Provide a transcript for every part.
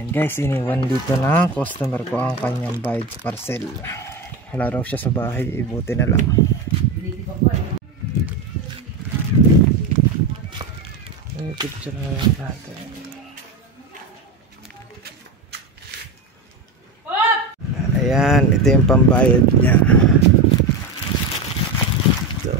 Ayan guys, iniwan dito na customer ko ang kanyang bayad sa parcel. Wala raw siya sa bahay, ibuti na lang. Picture na lang natin. Ayan, ito yung pambayad niya. Ito.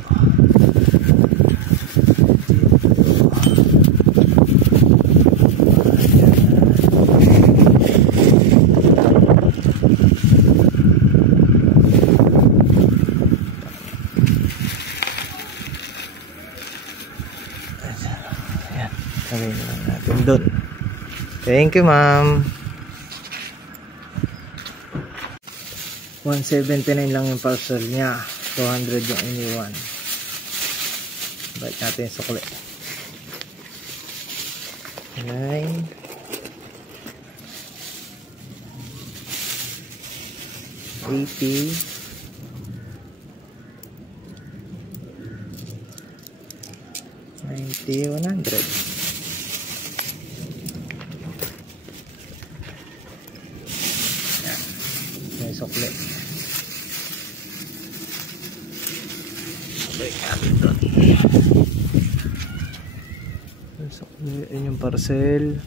Ayan, sabihin lang natin doon. Thank you, ma'am. 179 lang yung parcel niya. 200 yung iniwan. Balik natin yung sukli. 9 80 90 100. May sukli. Balik natin doon. May sukli. Ayun yung parcel.